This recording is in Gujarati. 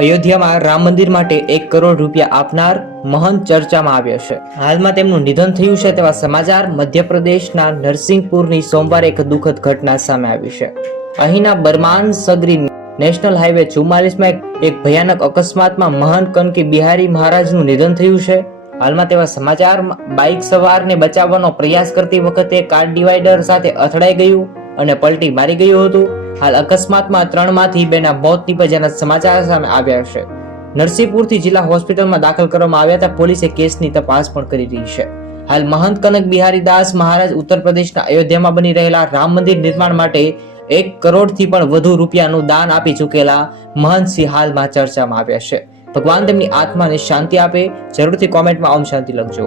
અયોધ્યામાં રામ મંદિર માટે 1 કરોડ રૂપિયા આપનાર મહંત ચર્ચામાં આવ્યો છે. હાલમાં તેમનું નિધન થયું છે તેવા સમાચાર મધ્યપ્રદેશના નરસિંહપુરની સોમવારે એક દુઃખદ ઘટના સામે આવી છે. અહીંના બરમાન સગરી નેશનલ હાઈવે 44માં એક ભયાનક અકસ્માતમાં મહંત કનકી બિહારી મહારાજનું નિધન થયું છે. હાલમાં તેવા સમાચાર બાઇક સવારને બચાવવાનો પ્રયાસ કરતી વખતે કાર ડિવાઈડર સાથે અથડાઈ ગયું અને પલટી મારી ગયું હતું. હાલ અકસ્માતમાં 3માંથી 2ના મોત નીપજ્યાના સમાચાર સામે આવ્યા છે. નરસિંહપુરથી જિલ્લા હોસ્પિટલમાં દાખલ કરવામાં આવ્યા હતા. પોલીસે કેસની તપાસ પણ કરી રહી છે. હાલ મહંત કનક બિહારી દાસ મહારાજ ઉત્તર પ્રદેશના અયોધ્યામાં બની રહેલા રામ મંદિર નિર્માણ માટે 1 કરોડથી પણ વધુ રૂપિયાનું દાન આપી ચૂકેલા મહંતસિંહ હાલમાં ચર્ચામાં આવ્યા છે. ભગવાન તેમની આત્માને શાંતિ આપે. જરૂરથી કોમેન્ટમાં ઓમ શાંતિ લખજો.